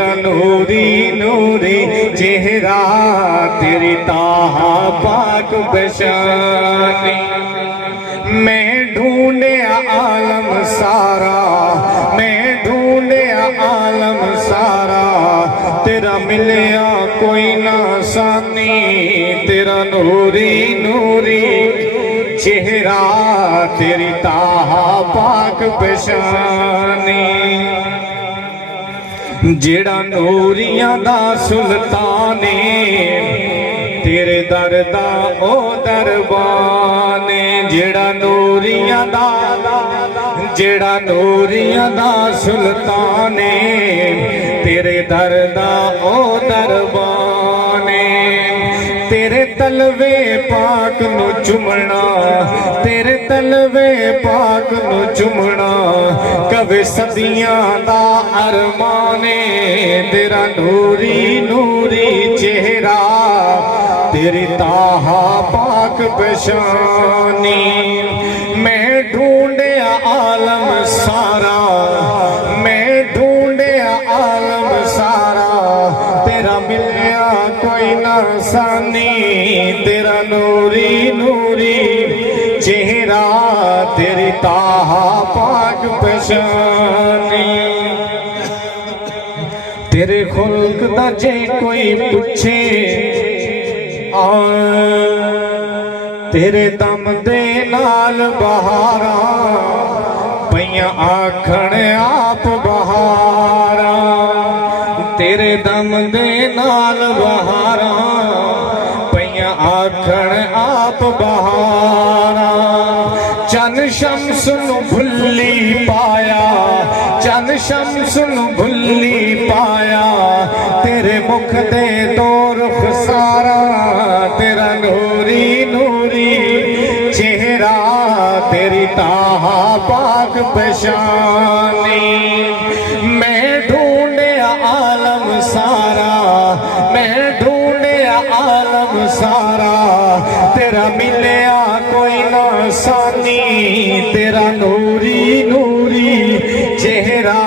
तेरा नूरी नूरी चेहरा, तेरी ताहा पाक बशानी। मैं ढूंढे आलम सारा, मैं ढूंढे आलम सारा, तेरा मिलया कोई ना सानी। तेरा नूरी नूरी चेहरा, तेरी ताहा पाक बशानी। जेड़ा नूरियां दा सुल्ताने, तेरे दर दा ओ दरबाने। जेड़ा नूरियां दा, जेड़ा नूरियां दा सुल्ताने, तेरे दर दा ओ दरबाने। तेरे तलवे पाक नु चुमना, तेरे तलवे पाक नु चुमना, कवे सदियां दा अरमाने। तेरा नूरी नूरी चेहरा, तेरी ताहा पाक बशानी। मैं ढूंढे आलम सारा, मैं ढूंढे आलम सारा, तेरा मिलया कोई ना सानी। तेरा नूरी नूरी चेहरा, तेरी ताहा पाक बशानी। तेरे खुल्क दा जे कोई पूछे, तेरे दम दे नाल बहारा, पईयां आखण आप बहारा। तेरे दम दे नाल बहारा, पईयां आखण आप बहारा। चन शम्स नु भुल्ली पाया, चन शम्स नु भुल्ली पाया, तेरे मुख दे दो रुख सारा। तेरा नूरी नूरी चेहरा, तेरी ताहा पाक बशानी। मैं ढूंढे आलम सारा, मैं ढूंढे आलम सारा, तेरा मिलया कोई ना सानी। तेरा नूरी नूरी चेहरा,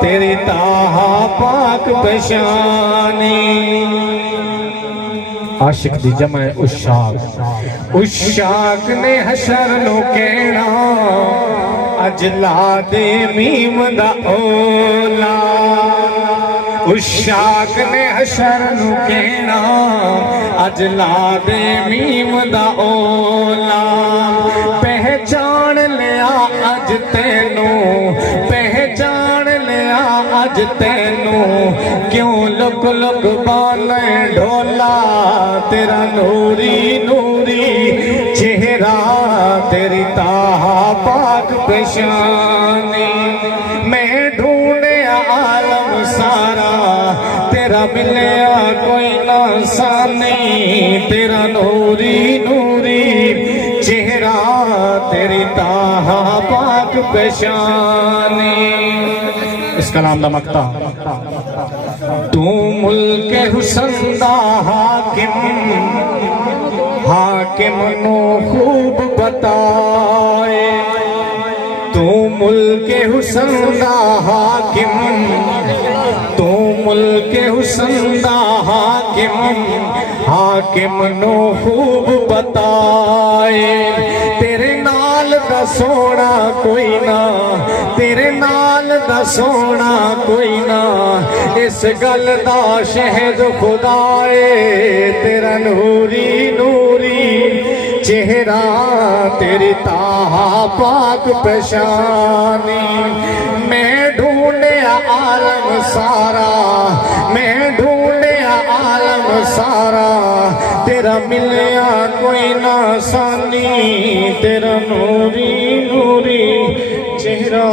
तेरी ताहा पाक बशानी। आशिक दी जमा है उशाक, उशाक ने हशर नो कहना, अज ला दे मीम दा ओला। उशाक ने हशर नु कहना, अज ला दे मीम दा ओला। पहचान लिया अज तेनू, पहचान लिया अज तेनू, क्यों लुक लुक बाले ढोला। तेरा नूरी नूरी चेहरा, तेरी ताहा पाक बशानी। मैं ढूंढे आलम सारा, तेरा मिलया कोई ना सानी। तेरा नूरी नूरी चेहरा, तेरी ताहा पाक बशानी। इस कलाम दा मक्ता। तू मुल्क हुसन दा हाकिम, हाकिम नो खूब बताए। तू मुल्क हुसन दा हाकिम, तू मुल्क हुसन दा हाकिम, हाकिम नो खूब बताए। तेरे नाल दा सोना कोई ना, तेरे नाल दा सोना कोई ना, इस गल दा शहद खुदाए। तेरा नूरी नूरी चेहरा, तेरी ताहा पाक बशानी। मैं ढूंढे आलम सारा, मैं ढूंढे आलम सारा, तेरा मिलया कोई ना सानी। तेरा नूरी नूरी चेहरा।